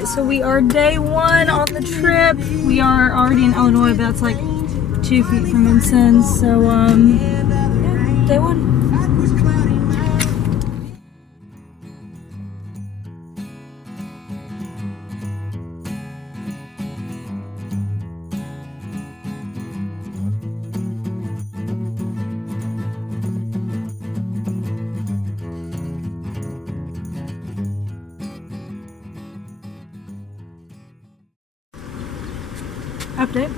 Alright, so we are day 1 on the trip. We are already in Illinois, but that's like 2 feet from Vincennes. So, yeah, day 1. Update.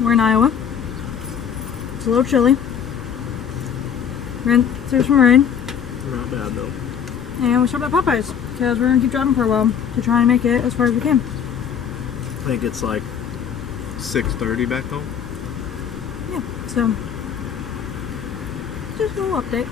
We're in Iowa. It's a little chilly. Ran through some rain. Not bad though. And we stopped at Popeyes because we're gonna keep driving for a while to try and make it as far as we can. I think it's like 6:30 back home. Yeah, so just a little update.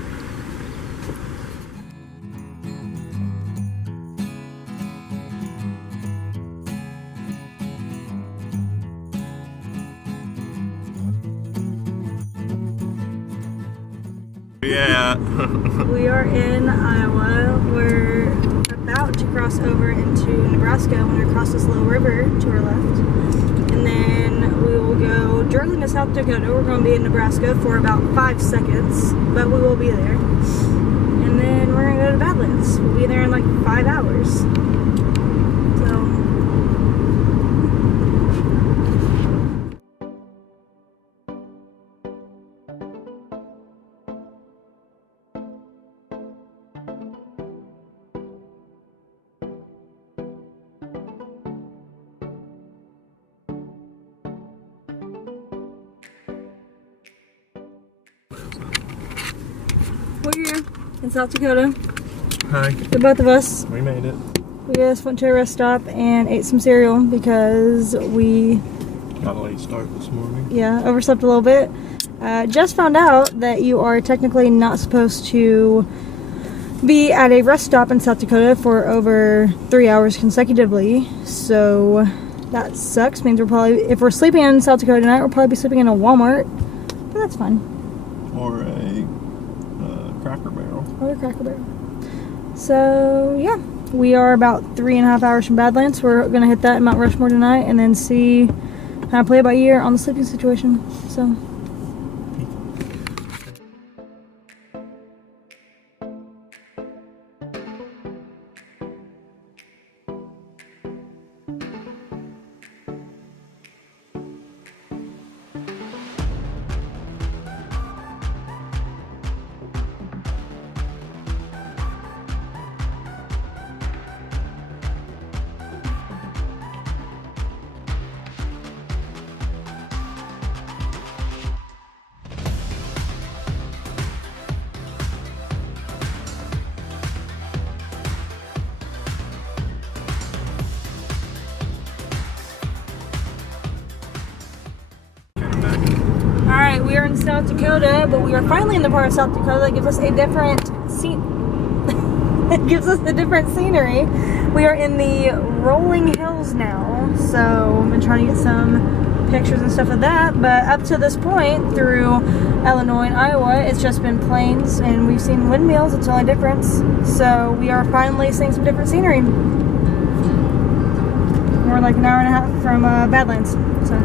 Yeah. We are in Iowa. We're about to cross over into Nebraska when we cross this little river to our left. And then we will go directly to South Dakota. We're going to be in Nebraska for about 5 seconds, but we will be there. And then we're going to go to Badlands. We'll be there in like 5 hours. We're here in South Dakota. Hi. The both of us. We made it. We just went to a rest stop and ate some cereal because we Got a late start this morning. overslept a little bit. Just found out that you are technically not supposed to be at a rest stop in South Dakota for over 3 hours consecutively. So that sucks. Means we're probably, if we're sleeping in South Dakota tonight, we'll probably be sleeping in a Walmart. But that's fine. Or a Cracker Barrel. Or a Cracker Barrel. So yeah, we are about 3.5 hours from Badlands. We're gonna hit that in Mount Rushmore tonight, and then see how to play it by ear on the sleeping situation. So. Alright, we are in South Dakota, but we are finally in the part of South Dakota that gives us a different it gives us a different scenery. We are in the rolling hills now, so I've been trying to get some pictures and stuff of that, but up to this point through Illinois and Iowa, it's just been plains, and we've seen windmills. It's the only difference. So we are finally seeing some different scenery. We're like an hour and a half from Badlands, so.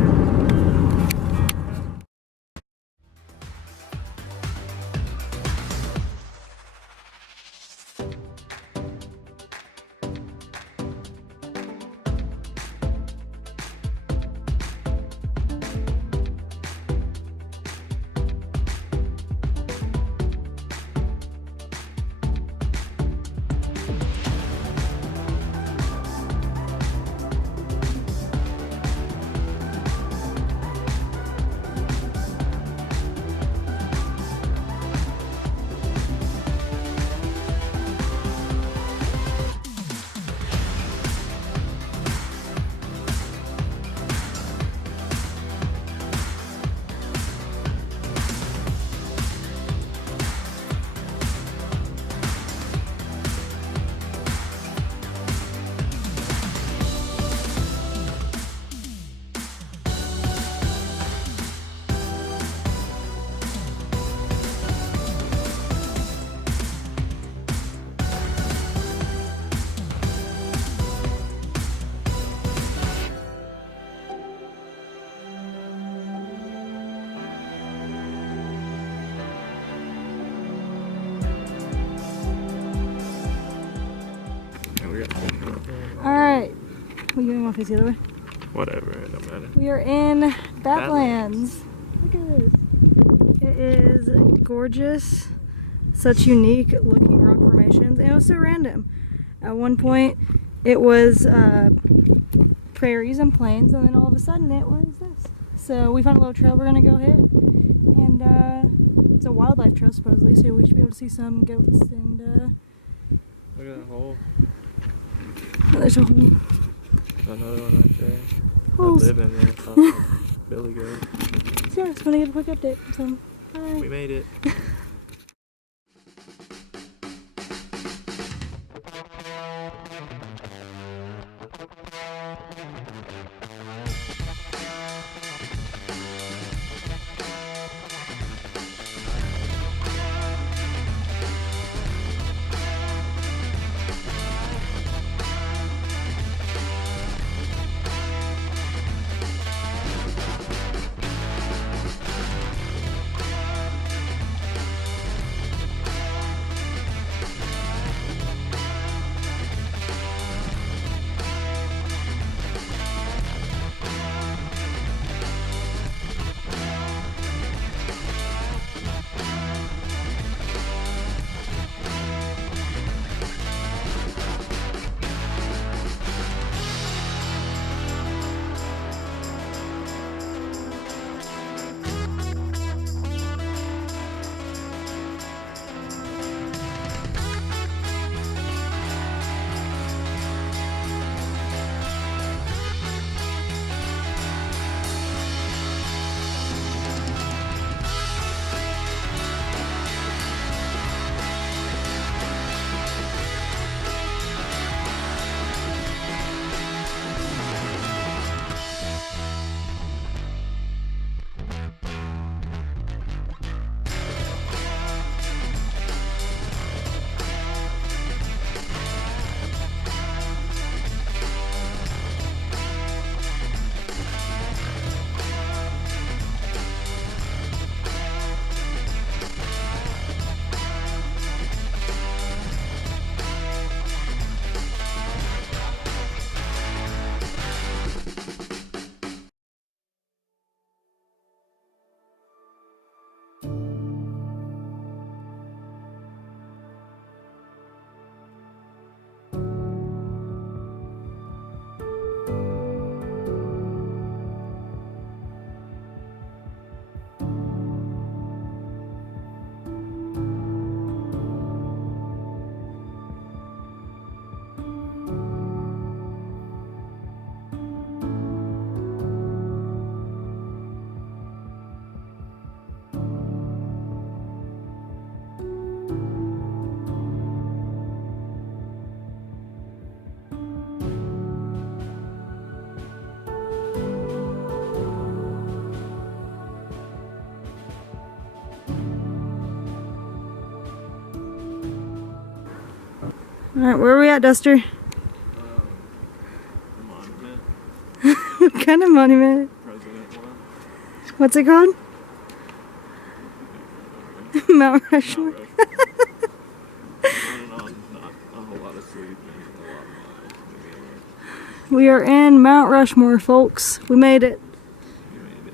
Alright. Will you want to face the other way? Whatever, it don't matter. We are in Badlands. Look at this. It is gorgeous. Such unique looking rock formations. And it was so random. At one point, it was prairies and plains, and then all of a sudden it was this. So we found a little trail we're going to go hit. And it's a wildlife trail, supposedly, so we should be able to see some goats and... Look at that hole. Oh, there's a hole. Another one right there. Holes. I live in there. Billy goat. So yeah, just want to get a quick update. So, bye. We made it. Alright, where are we at, Duster? The monument. What kind of monument? President one. What's it called? Mount Rushmore. Not a whole lot of sleep and a lot of miles. We are in Mount Rushmore, folks. We made it. We made it.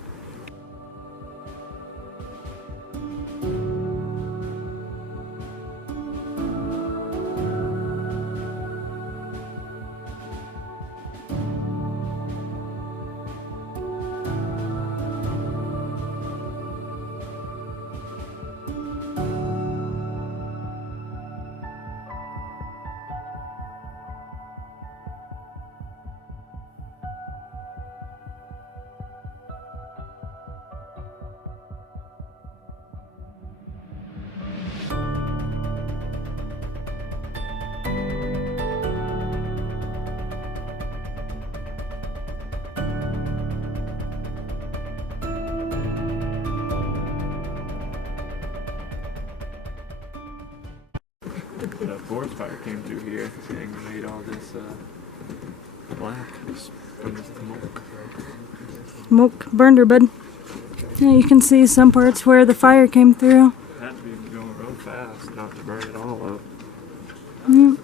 The forest fire came through here and made all this black from this smoke. Smoke burned her, bud. Yeah, you can see some parts where the fire came through. Had to be going real fast not to burn it all up. Yeah.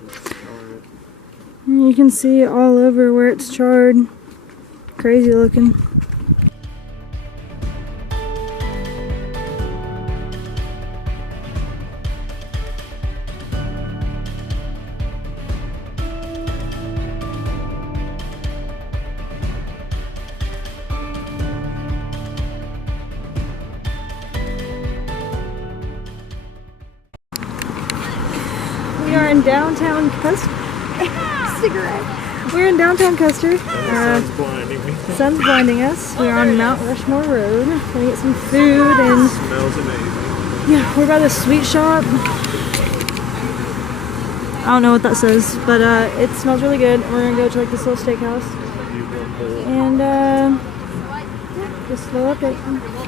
You can see all over where it's charred. Crazy looking. We are in downtown Custer. Cigarette. We're in downtown Custer. Sun's blinding me. Sun's blinding us. We're on Mount Rushmore Road. Gonna get some food and Smells amazing. yeah, we're by the sweet shop. I don't know what that says, but it smells really good. We're gonna go to like this little steakhouse and yeah, just a little update.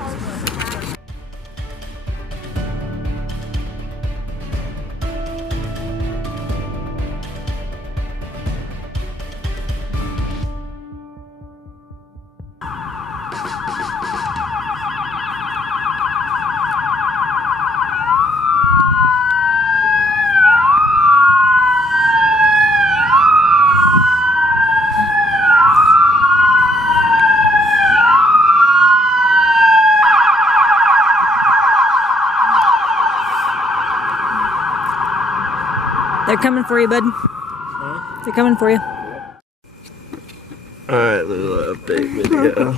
They're coming for you, bud. Huh? They're coming for you. Alright, little update video.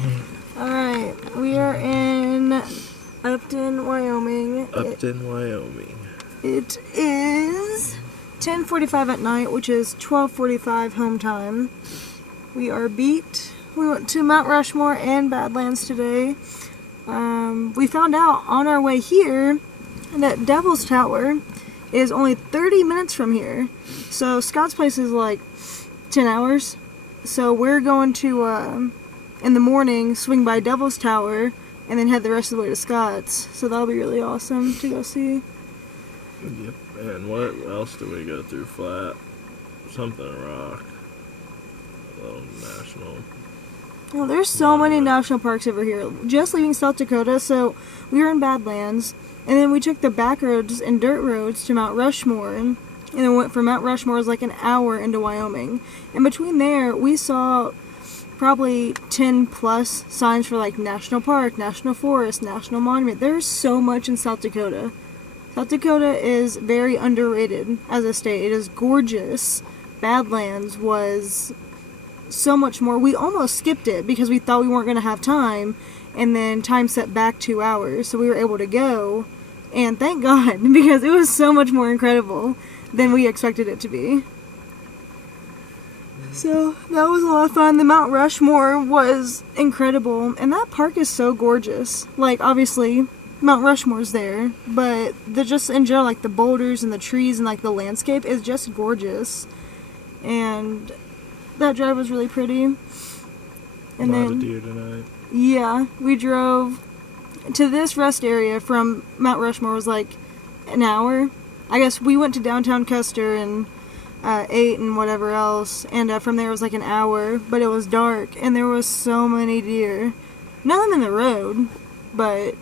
Alright, we are in Upton, Wyoming. Upton, Wyoming. It is 10:45 at night, which is 12:45 home time. We are beat. We went to Mount Rushmore and Badlands today. We found out on our way here that Devil's Tower is only 30 minutes from here. So Scott's place is like 10 hours. So we're going to, in the morning, swing by Devil's Tower and then head the rest of the way to Scott's. So that'll be really awesome to go see. Yep. And what else do we go through? Flat? Something rock. A little national. Well, there's so many national parks over here. Just leaving South Dakota, so we were in Badlands, and then we took the back roads and dirt roads to Mount Rushmore, and then went from Mount Rushmore is like an hour into Wyoming. And between there, we saw probably 10 plus signs for like national park, national forest, national monument. There's so much in South Dakota. South Dakota is very underrated as a state. It is gorgeous. Badlands was so much more. We almost skipped it because we thought we weren't going to have time, and then time set back 2 hours, so we were able to go, and thank God, because it was so much more incredible than we expected it to be. So that was a lot of fun. The Mount Rushmore was incredible, and that park is so gorgeous. Like, obviously Mount Rushmore's there, but just in general, like the boulders and the trees and like the landscape is just gorgeous. And that drive was really pretty. And a lot of deer tonight. Yeah, we drove to this rest area from Mount Rushmore was like an hour. I guess we went to downtown Custer and ate and whatever else, and from there it was like an hour, but it was dark and there was so many deer. None of them in the road, but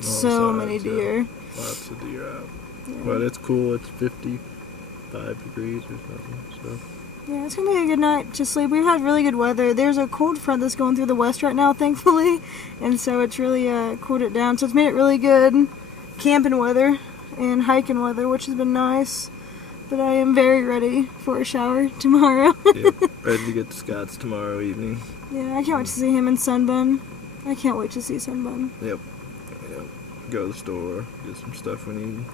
so many deer. Yeah. Lots of deer out. Yeah. But it's cool. It's 55 degrees or something. So. Yeah, it's gonna be a good night to sleep. We've had really good weather. There's a cold front that's going through the west right now, thankfully, and so it's really cooled it down. So it's made it really good camping weather and hiking weather, which has been nice. But I am very ready for a shower tomorrow. Yep, ready to get to Scott's tomorrow evening. Yeah, I can't wait to see him in Sunbun. I can't wait to see Sunbun. Yep. Go to the store, get some stuff we need.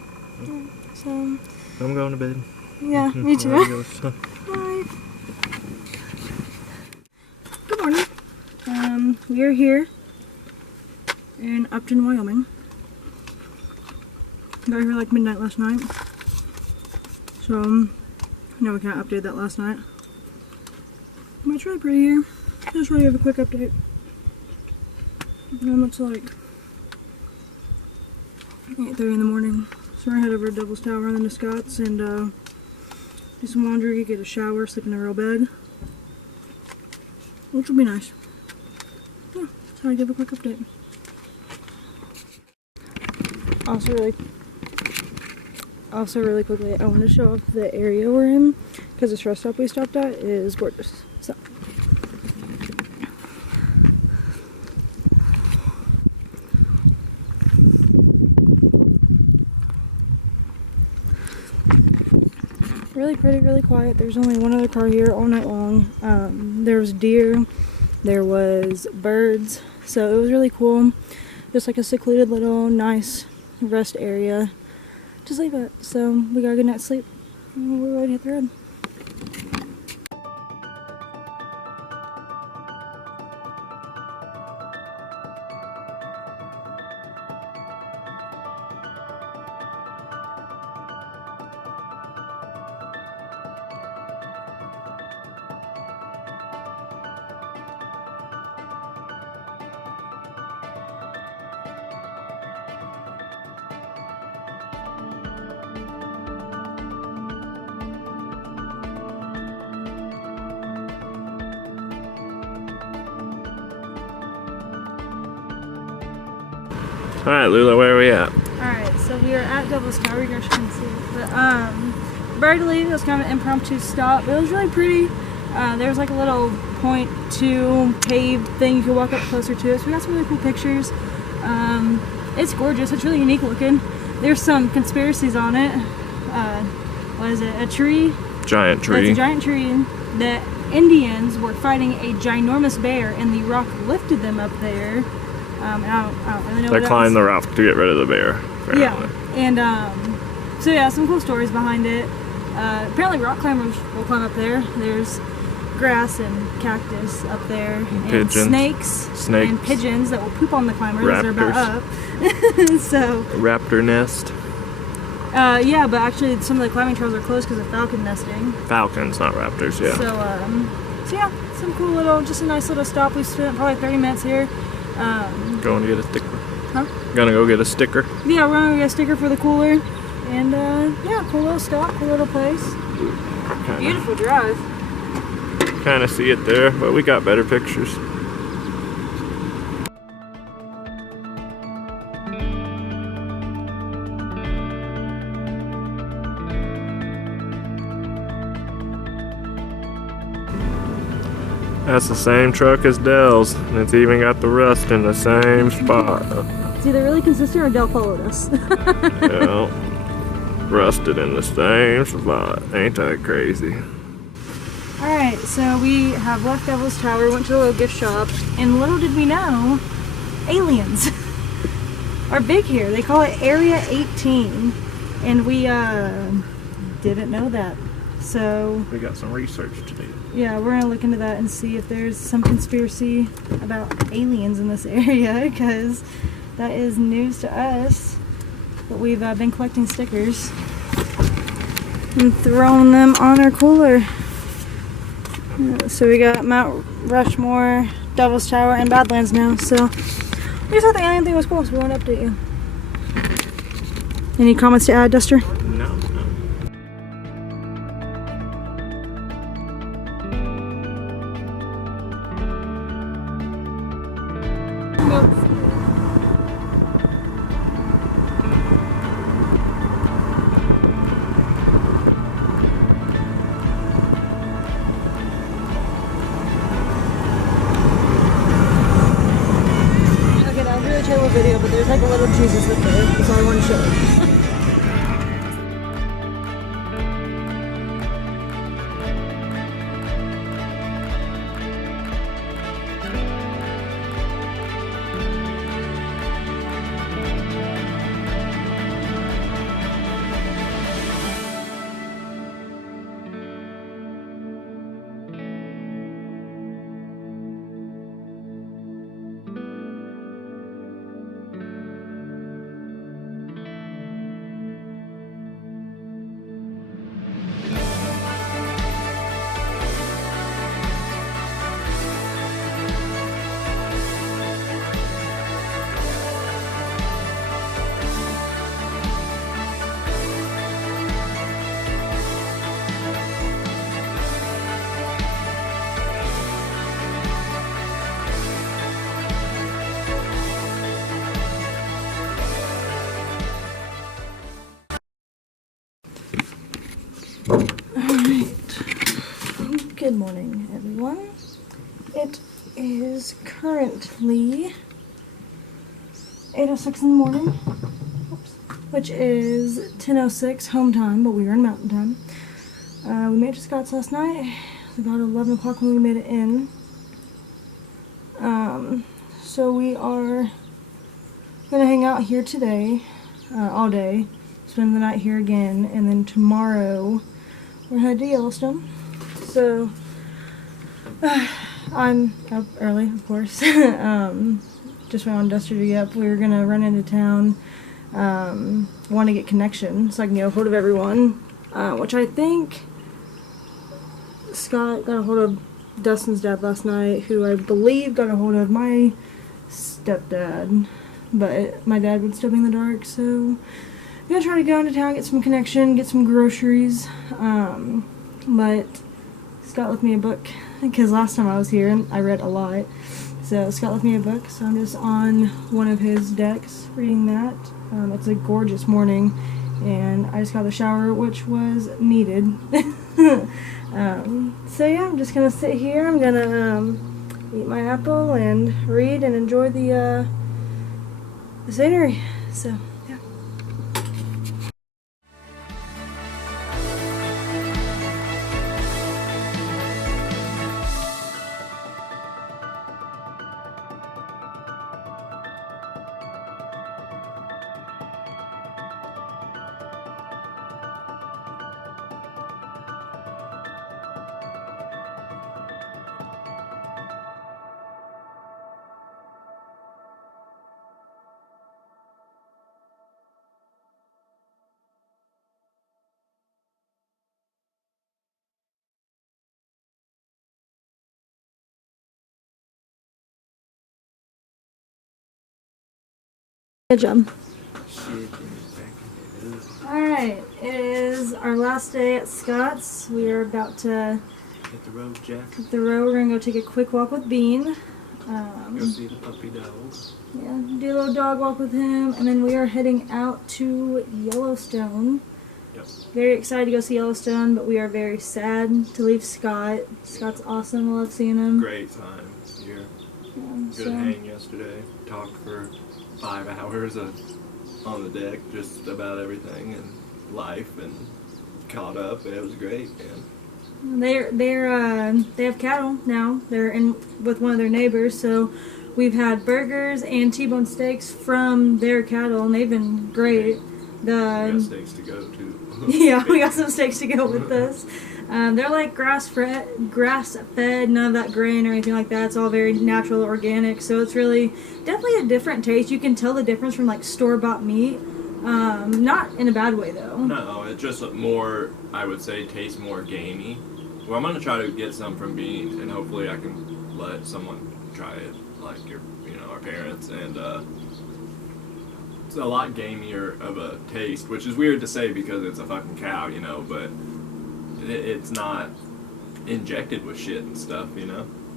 Yeah, so I'm going to bed. Yeah, me too. Bye. Good morning. We are here in Upton, Wyoming. Got here like midnight last night. So, I know we kind of updated that last night. But it's really pretty here. I just want to give a quick update. And it looks like 8:30 in the morning. So we're gonna head over to Devil's Tower and then to Scott's and do some laundry, get a shower, sleep in a real bed. Which will be nice. Yeah, so I give a quick update. Also really quickly, I want to show off the area we're in. because this rest stop we stopped at is gorgeous. So. Really pretty, really quiet. There's only one other car here all night long. There was deer, there was birds, so it was really cool. Just like a secluded little nice rest area. Just leave it. So we got a good night's sleep. And we're ready to hit the road. Alright, Lula, where are we at? Alright, so we are at Devil's Tower, you guys can see it. But ready to leave. It was kind of an impromptu stop. It was really pretty. There was like a little .2 paved thing you could walk up closer to it. So we got some really cool pictures. It's gorgeous. It's really unique looking. There's some conspiracies on it. What is it? A tree? Giant tree. It's a giant tree. The Indians were fighting a ginormous bear and the rock lifted them up there. I don't really know. They climbed the rock to get rid of the bear. Apparently. Yeah, and so yeah, some cool stories behind it. Apparently, rock climbers will climb up there. There's grass and cactus up there, and pigeons. snakes, and pigeons that will poop on the climbers as they're about up. So raptor nest. Yeah, but actually, some of the climbing trails are closed because of falcon nesting. Falcons, not raptors. Yeah. So yeah, some cool little, just a nice little stop. We spent probably 30 minutes here. Going to get a sticker. Huh? Gonna go get a sticker. Yeah, we're gonna get a sticker for the cooler. And yeah, cool little stop, cool little place. Beautiful drive. Kind of see it there, but we got better pictures. That's the same truck as Dell's, and it's even got the rust in the same spot. It's either really consistent or Dell followed us. Yeah, rusted in the same spot. Ain't that crazy? Alright, so we have left Devil's Tower, went to the little gift shop, and little did we know, aliens are big here. They call it Area 18, and we didn't know that. So we got some research to do. Yeah, we're gonna look into that and see if there's some conspiracy about aliens in this area, because that is news to us. But we've been collecting stickers and throwing them on our cooler. So we got Mount Rushmore, Devil's Tower, and Badlands now. So we just thought the alien thing was cool, so we want to update you. Any comments to add, Duster? No. Video, but there's like a little Jesus up there, so I want to show you. Good morning, everyone. It is currently 8:06 in the morning, which is 10:06 home time, but we were in mountain time. We made it to Scott's last night. It was about 11 o'clock when we made it in. So we are gonna hang out here today, all day, spend the night here again, and then tomorrow we're headed to Yellowstone. So I'm up early, of course. Just went on Duster to get up. We were gonna run into town, want to get connection so I can get a hold of everyone, which I think Scott got a hold of Dustin's dad last night, who I believe got a hold of my stepdad, but my dad would still be in the dark, so I'm gonna try to go into town, get some connection, get some groceries, but Scott left me a book, because last time I was here, I read a lot, so Scott left me a book, so I'm just on one of his decks reading that. It's a gorgeous morning, and I just got the shower, which was needed. So yeah, I'm just gonna sit here. I'm gonna eat my apple and read and enjoy the scenery. So yeah. Good job. Alright, it is our last day at Scott's. We are about to Hit the road, Jack. hit the road. We're going to go take a quick walk with Bean. Go see the puppy dog. Yeah, do a little dog walk with him. And then we are heading out to Yellowstone. Yep. Very excited to go see Yellowstone, but we are very sad to leave Scott. Scott's awesome. I love seeing him. Great time here. Yeah, Good hang yesterday. Talked for 5 hours on the deck, just about everything and life, and caught up. It was great, man. They have cattle now. They're in with one of their neighbors, so we've had burgers and T-bone steaks from their cattle, and they've been great. We got steaks to go too. Yeah, we got some steaks to go with this. They're like grass fed, none of that grain or anything like that. It's all very natural, organic. So it's really definitely a different taste. You can tell the difference from like store-bought meat. Not in a bad way though. No, it just more, I would say, tastes more gamey. Well, I'm gonna try to get some from Beans, and hopefully I can let someone try it, like our parents, and it's a lot gamier of a taste, which is weird to say because it's a fucking cow, but it's not injected with shit and stuff,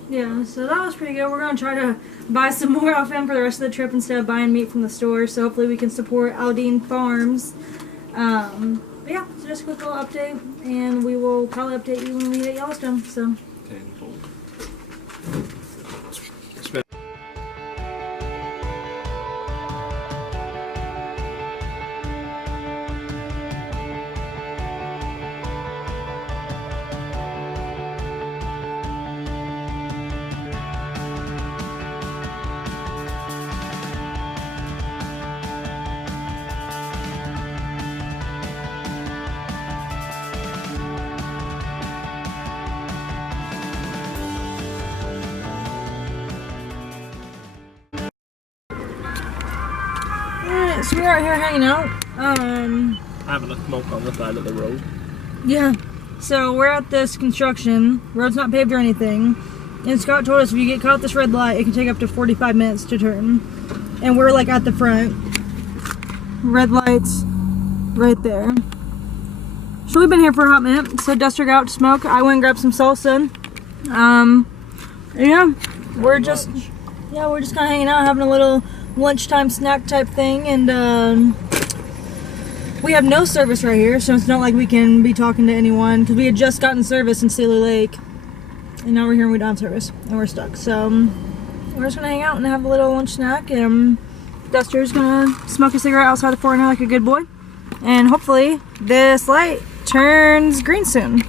Yeah, so that was pretty good. We're going to try to buy some more off him for the rest of the trip instead of buying meat from the store, so hopefully we can support Aldine Farms. But yeah, so just a quick little update, and we will probably update you when we hit Yellowstone, so. Tenfold. So we're out here hanging out. Having a smoke on the side of the road. Yeah. So we're at this construction. Road's not paved or anything. And Scott told us if you get caught at this red light, it can take up to 45 minutes to turn. And we're like at the front. Red lights right there. So we've been here for a hot minute. So Duster got out to smoke. I went and grabbed some salsa. Yeah, we're just kind of hanging out, having a little lunchtime snack type thing, and we have no service right here, so it's not like we can be talking to anyone because we had just gotten service in Sealy Lake. and now we're here and we don't have service, and we're stuck. So we're just gonna hang out and have a little lunch snack, and Duster's gonna smoke a cigarette outside the fort now like a good boy, and hopefully this light turns green soon.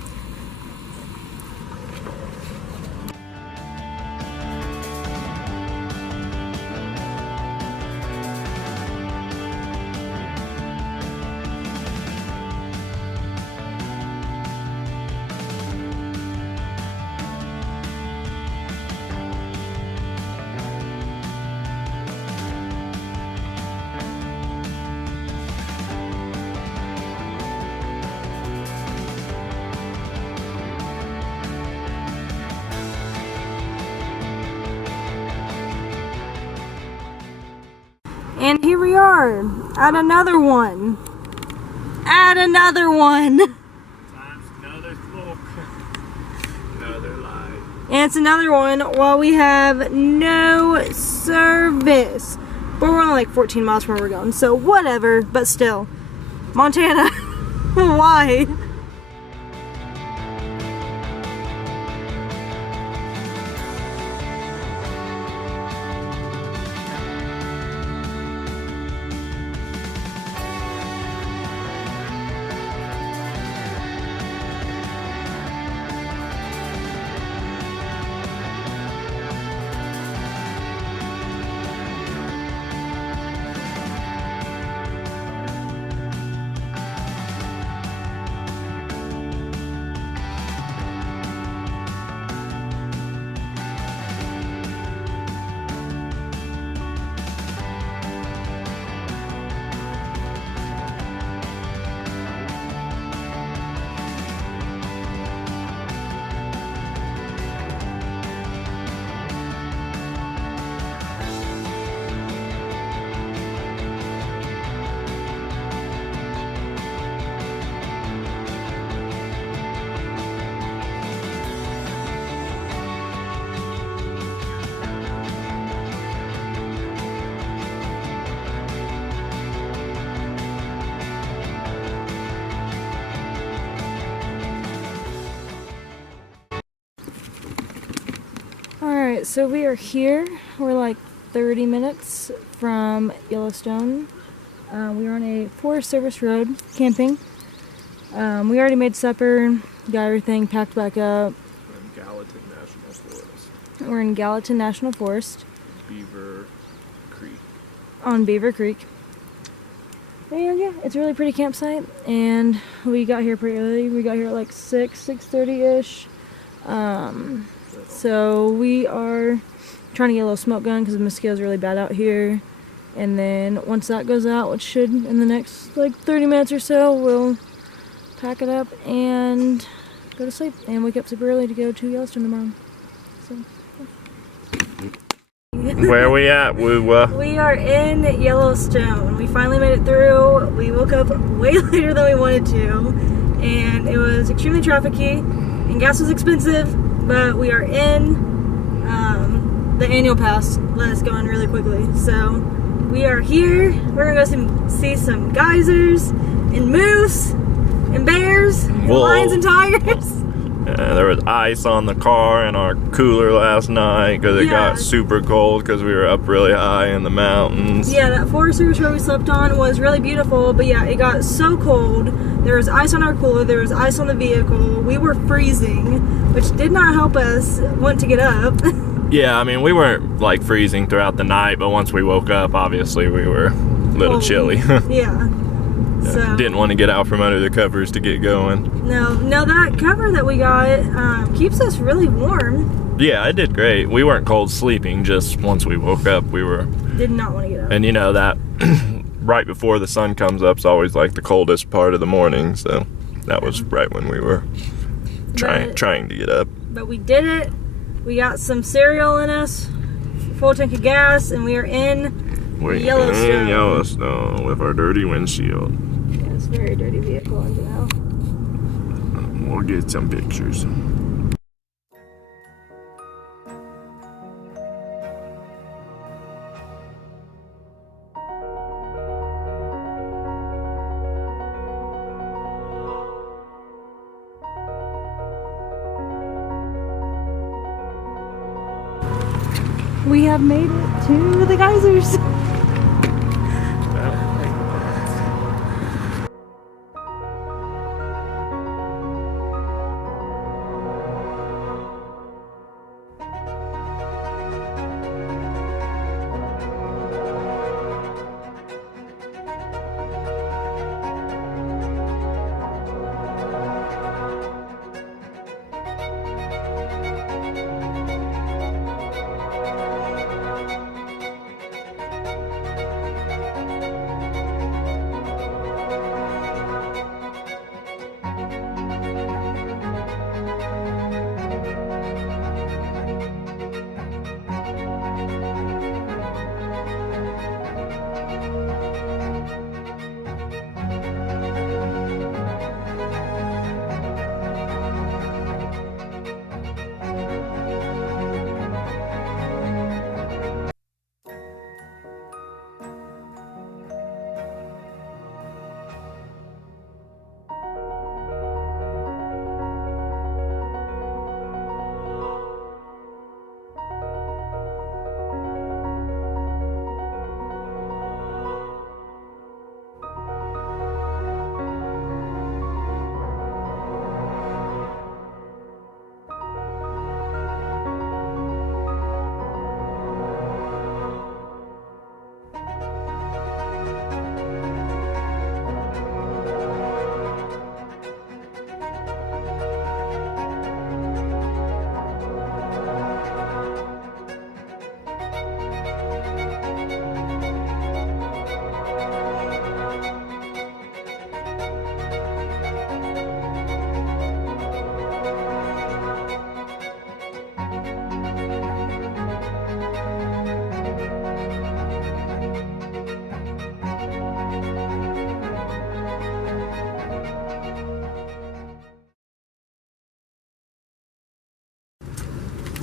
And here we are at another one. At another one. Times another smoke. Another light. And it's another one while we have no service. But we're only like 14 miles from where we're going, so whatever, but still. Montana, why? Alright, so we are here. We're like 30 minutes from Yellowstone. We are on a Forest Service road camping. We already made supper, got everything packed back up. We're in Gallatin National Forest. We're in Gallatin National Forest. Beaver Creek. On Beaver Creek. And yeah, it's a really pretty campsite. And we got here pretty early. We got here at like 6:30-ish. So we are trying to get a little smoke gun because the mosquitoes are really bad out here. And then once that goes out, which should in the next like 30 minutes or so, we'll pack it up and go to sleep and wake up super early to go to Yellowstone tomorrow. So, yeah. Where are we at, Woo? We are in Yellowstone. We finally made it through. We woke up way later than we wanted to, and it was extremely trafficy, and gas was expensive. But we are in. The annual pass let us go in really quickly. So we are here. We're gonna go see some geysers and moose and bears and lions and tigers. There was ice on the car in our cooler last night because it got super cold because we were up really high in the mountains. Yeah, that Forest Service road we slept on was really beautiful, but yeah, it got so cold. There was ice on our cooler, there was ice on the vehicle. We were freezing, which did not help us want to get up. Yeah, I mean, we weren't like freezing throughout the night, but once we woke up, obviously we were a little chilly. Yeah. So didn't want to get out from under the covers to get going. No, that cover that we got keeps us really warm. Yeah, it did great. We weren't cold sleeping, just once we woke up, we were... Did not want to get up. And you know that right before the sun comes up is always like the coldest part of the morning, so that was right when we were trying to get up. But we did it. We got some cereal in us, full tank of gas, and we are in Yellowstone. In Yellowstone with our dirty windshield. Yeah, it's a very dirty vehicle engine now. We'll get some pictures. We have made it to the geysers.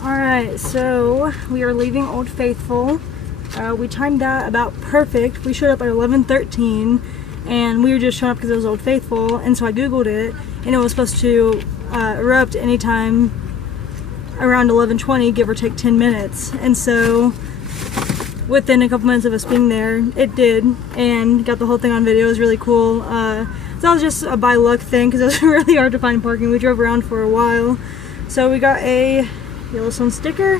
Alright, so we are leaving Old Faithful. We timed that about perfect. We showed up at 11:13 and we were just showing up because it was Old Faithful, and so I googled it and it was supposed to erupt anytime around 11:20, give or take 10 minutes. And so within a couple minutes of us being there, it did, and got the whole thing on video. It was really cool. So that was just a by luck thing because it was really hard to find parking. We drove around for a while. So we got a Yellowstone sticker,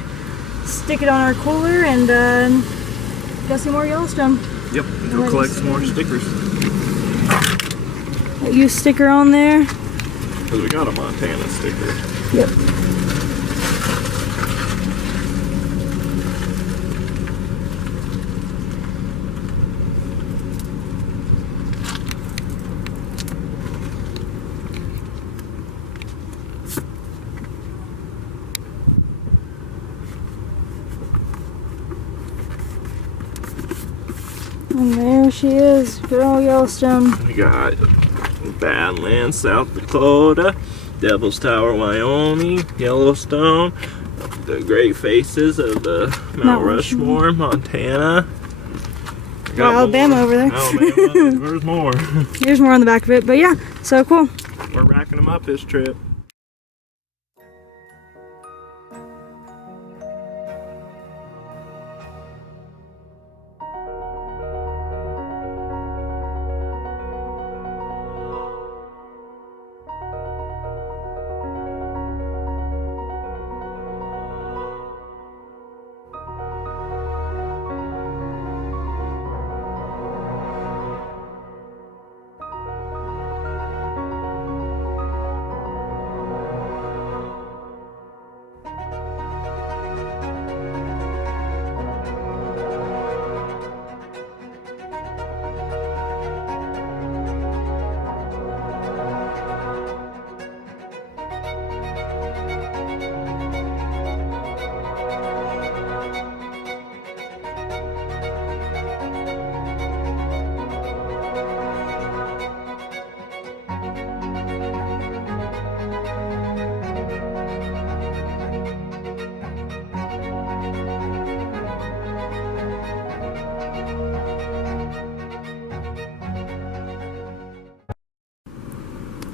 stick it on our cooler, and go see more Yellowstone. Yep, go collect some more stickers. Use sticker on there. Because we got a Montana sticker. Yep. And there she is, good old Yellowstone. We got Badlands, South Dakota, Devil's Tower, Wyoming, Yellowstone, the Great Faces of the Mount Rushmore, Montana. Alabama over there. Alabama, there's more. Here's more on the back of it, but yeah, so cool. We're racking them up this trip.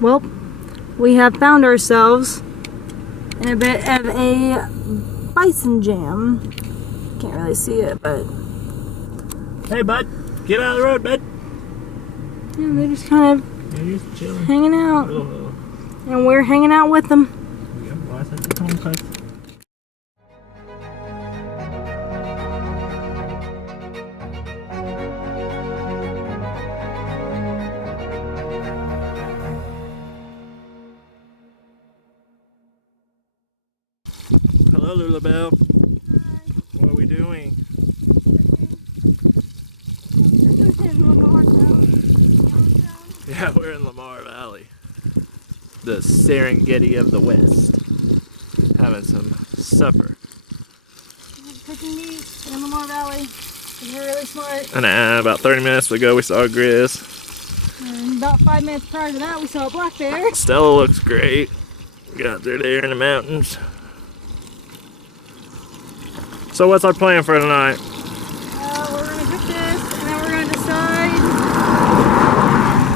Well, we have found ourselves in a bit of a bison jam. Can't really see it, but Hey, bud. Get out of the road, bud. yeah, they're just kind of You're just chilling. hanging out. Oh. And we're hanging out with them. Yep, why is that the home cut? Hello, Lulabelle. What are we doing? Yeah, we're in Lamar Valley. The Serengeti of the West. Having some supper. Cooking meat in Lamar Valley. We're really smart. And about 30 minutes ago we saw a grizz. And about 5 minutes prior to that, we saw a black bear. Stella looks great. Got there in the mountains. So what's our plan for tonight? We're gonna cook this, and then we're gonna decide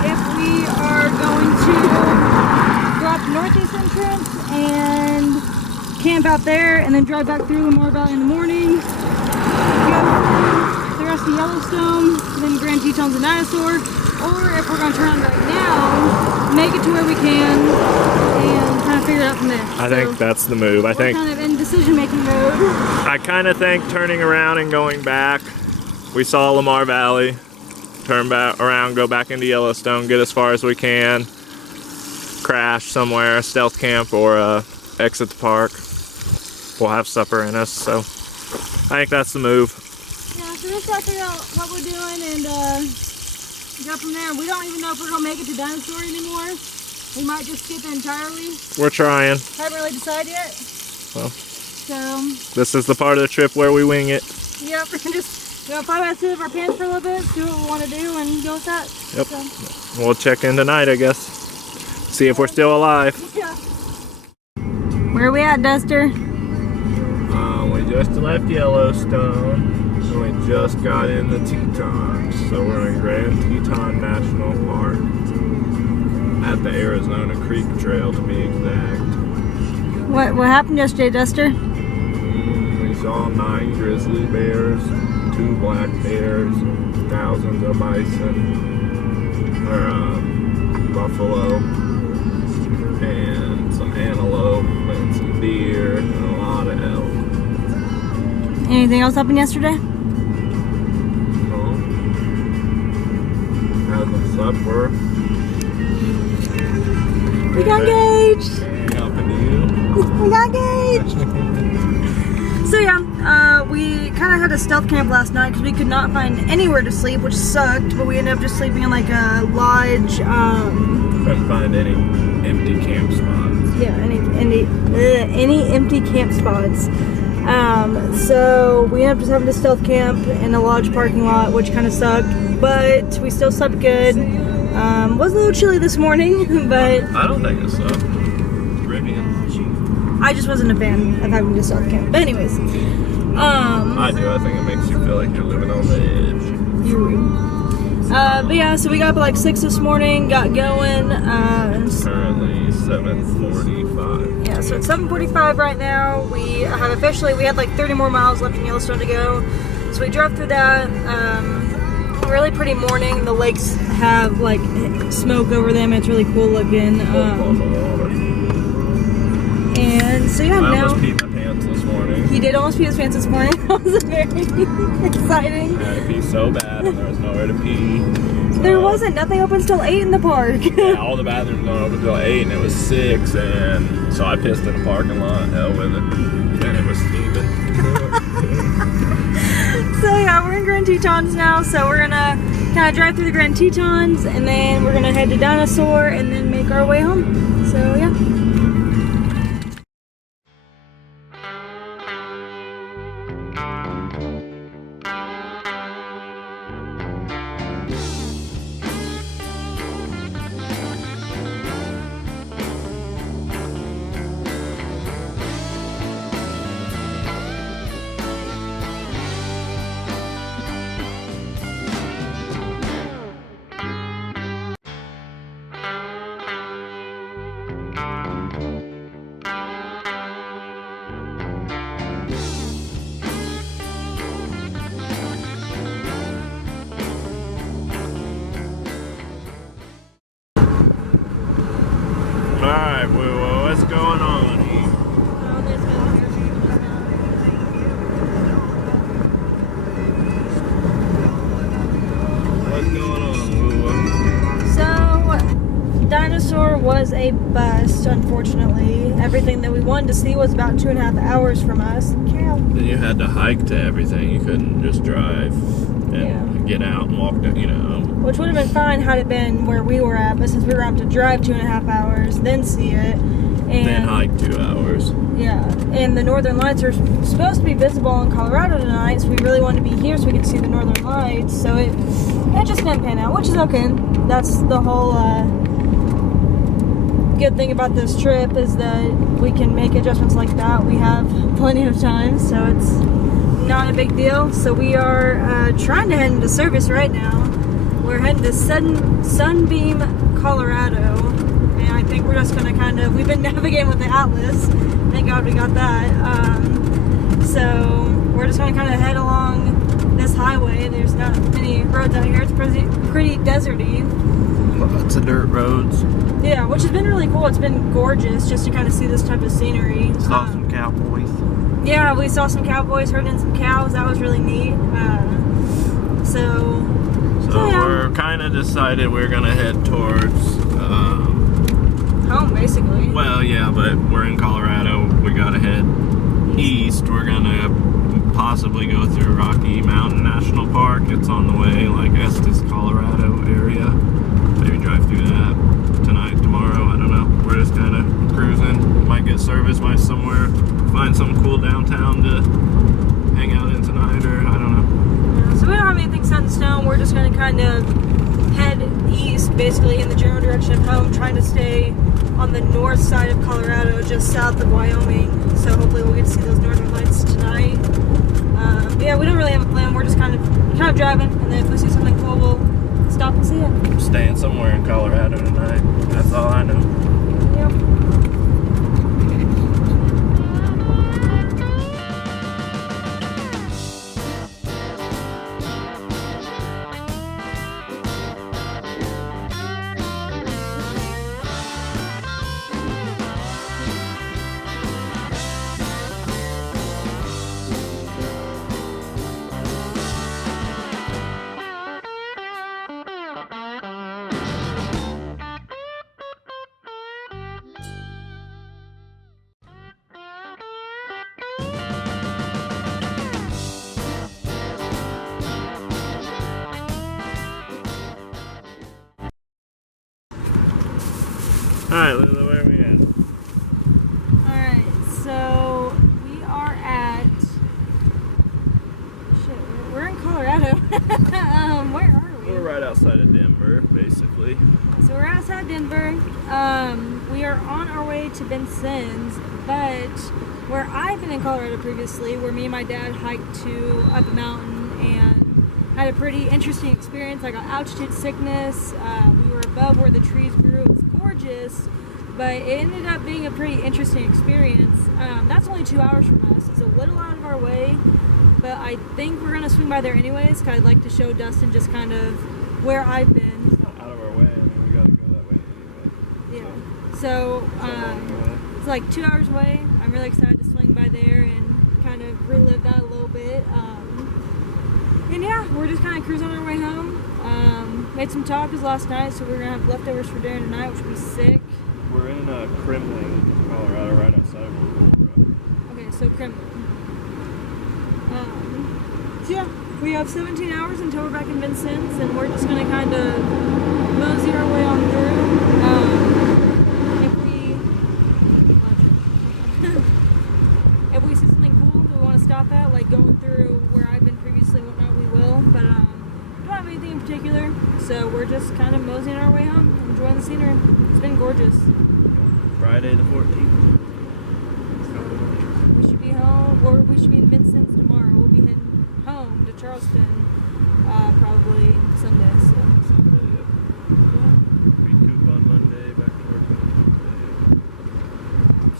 if we are going to go up the northeast entrance and camp out there, and then drive back through Lamar Valley in the morning. Go the rest of Yellowstone, then Grand Tetons and Dinosaur, or if we're gonna turn right now, make it to where we can, and kind of figure it out from there. I think that's the move. We're kind of in decision-making mode. I kind of think turning around and going back. We saw Lamar Valley. Turn back around, go back into Yellowstone, get as far as we can. Crash somewhere, stealth camp, or exit the park. We'll have supper in us, so I think that's the move. Yeah, so we'll try to figure out what we're doing and go from there. We don't even know if we're gonna make it to Dinosaur anymore. We might just skip it entirely. We're trying. Haven't really decided yet. Well, So this is the part of the trip where we wing it. yep, we're gonna just probably have to sit of our pants for a little bit, see what we want to do, and go with that. Yep. So, We'll check in tonight, I guess. See if we're still alive. yeah. Where are we at, Duster? We just left Yellowstone. And we just got in the Tetons. So we're in Grand Teton National Park. At the Arizona Creek Trail, to be exact. What happened yesterday, Duster? We saw 9 grizzly bears, 2 black bears, thousands of bison, or buffalo, and some antelope, and some deer, and a lot of elk. Anything else happen yesterday? No. Had the supper. We got engaged! Helping you. We got engaged! So yeah, we kind of had a stealth camp last night because we could not find anywhere to sleep, which sucked, but we ended up just sleeping in like a lodge. Couldn't find any empty camp spots. Yeah, any empty camp spots. So we ended up just having to stealth camp in a lodge parking lot, which kind of sucked, but we still slept good. Was a little chilly this morning, but I don't think it's Caribbean. I just wasn't a fan of having to stealth camp. But anyways, I do. I think it makes you feel like you're living on the edge. you're rude. But yeah, so we got up at like 6 this morning, got going. It's currently 7:45. Yeah, so it's 7:45 right now. We had like 30 more miles left in Yellowstone to go. So we drove through that. Really pretty morning. The lakes have like smoke over them. It's really cool looking. And so yeah, I now almost peed my pants this morning. he did almost pee his pants this morning. That was very exciting. I had to pee so bad, and there was nowhere to pee. There wasn't. Nothing opens till 8 in the park. Yeah, all the bathrooms don't open till 8, and it was 6, and so I pissed in the parking lot. Hell with it, and it was steaming. So yeah, we're in Grand Tetons now, so we're gonna kind of drive through the Grand Tetons, and then we're gonna head to Dinosaur, and then make our way home. So yeah. a bust, unfortunately. Everything that we wanted to see was about 2.5 hours from us. Then you had to hike to everything. You couldn't just drive and get out and walk down, Which would have been fine had it been where we were at, but since we were having to drive 2.5 hours, then see it. And then hike 2 hours. Yeah, and the Northern Lights are supposed to be visible in Colorado tonight, so we really wanted to be here so we could see the Northern Lights. So it just didn't pan out, which is okay. That's the whole good thing about this trip, is that we can make adjustments like that. We have plenty of time, so it's not a big deal. So we are trying to head into service right now. We're heading to Sunbeam, Colorado. And I think we're just going to we've been navigating with the Atlas. Thank God we got that. So we're just going to kind of head along this highway. There's not many roads out here. It's pretty deserty. Lots of dirt roads. Yeah, which has been really cool. It's been gorgeous just to kind of see this type of scenery. Saw some cowboys. Yeah, we saw some cowboys, herding some cows. That was really neat. So yeah. We're kind of decided we're going to head towards home, basically. Well, yeah, but we're in Colorado. We gotta head east. We're gonna possibly go through Rocky Mountain National Park. It's on the way, like Estes, Colorado area. Maybe drive through that tonight, tomorrow. I don't know. We're just kind of cruising. Might get service, might somewhere find some cool downtown to hang out in tonight, or I don't know. Yeah, so we don't have anything set in stone. We're just gonna kind of head east, basically in the general direction of home, trying to stay on the north side of Colorado, just south of Wyoming. So hopefully we'll get to see those Northern Lights tonight. Yeah, we don't really have a plan. We're just kind of driving, and then if we see something cool, we'll stop and see it. Staying somewhere in Colorado tonight. That's all I know. Yep. Alright, Lila, where are we at? Alright, so we are at... Shit, we're in Colorado. Where are we? We're right outside of Denver, basically. So we're outside Denver. We are on our way to Vincennes, but where I've been in Colorado previously, where me and my dad hiked up a mountain and had a pretty interesting experience. I got altitude sickness. We were above where the trees grew. It was gorgeous, but it ended up being a pretty interesting experience. That's only 2 hours from us. It's a little out of our way, but I think we're gonna swing by there anyways, because I'd like to show Dustin just kind of where I've been. It's not out of our way. I mean, we gotta go that way anyway. Yeah. So it's like 2 hours away. I'm really excited to swing by there and kind of relive that a little bit. And yeah, we're just kind of cruising on our way home. Made some tacos last night, so we're gonna have leftovers for dinner tonight, which will be sick. We're in Kremlin, Colorado, right outside of Aurora. Okay, so Kremlin. So yeah, we have 17 hours until we're back in Vincennes, and we're just gonna kind of mosey our way on through. If we see something cool that we want to stop at, like going through where I've been previously and whatnot, we will. But we don't have anything in particular, so we're just kind of moseying our way home, enjoying the scenery. It's been gorgeous. Friday the 14th. We should be home, or we should be in Vincennes tomorrow. We'll be heading home to Charleston probably Sunday. So. Sunday, yep. Recoup on Monday, back to work on Tuesday.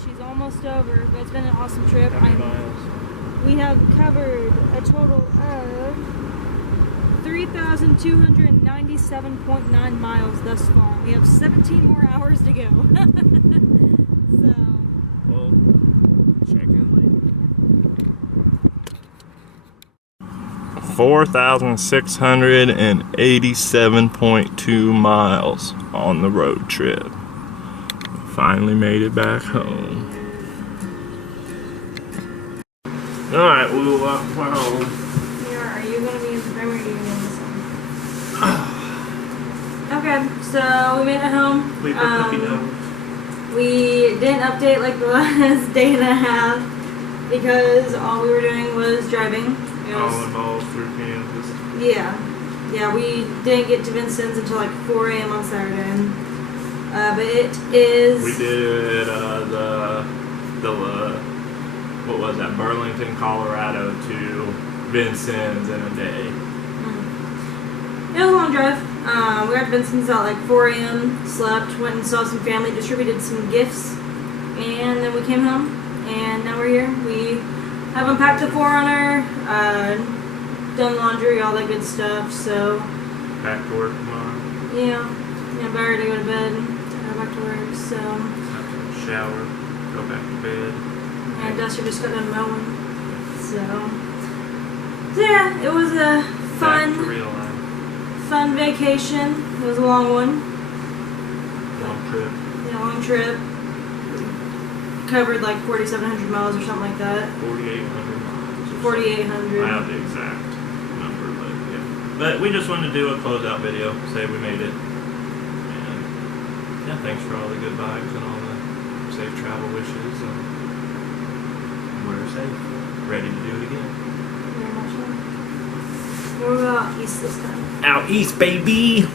She's almost over, but it's been an awesome trip. How many miles? We have covered a total of 3,297.9 miles thus far. We have 17 more hours to go. So. Well, check in later. 4,687.2 miles on the road trip. finally made it back home. Alright, we're home. Yeah, are you gonna be in the room or are you gonna be in this one? Okay, so we made it home. Leave her puppy nose. We didn't update like the last day and a half because all we were doing was driving. All involved through Kansas. Yeah. Yeah, we didn't get to Vincent's until like 4 a.m. on Saturday. But it is... We did what was that, Burlington, Colorado to Vincent's in a day. It was a long drive. We got to Vincent's at like 4 a.m., slept, went and saw some family, distributed some gifts, and then we came home, and now we're here. We have unpacked the 4Runner, done laundry, all that good stuff, so... Back to work tomorrow. Yeah, I'm about ready to go to bed, go back to work, so... Have to shower, go back to bed. And Dusty just got done mowing, so yeah, it was a Back to real life. fun vacation. It was a long one. Long trip. Yeah, long trip. Covered like 4,700 miles or something like that. 4,800 miles. 4,800. I have the exact number, but yeah. But we just wanted to do a closeout video, say we made it. And yeah, thanks for all the good vibes and all the safe travel wishes. And we're safe. Ready to do it again. Very much so. We'll go out east this time. Out east, baby!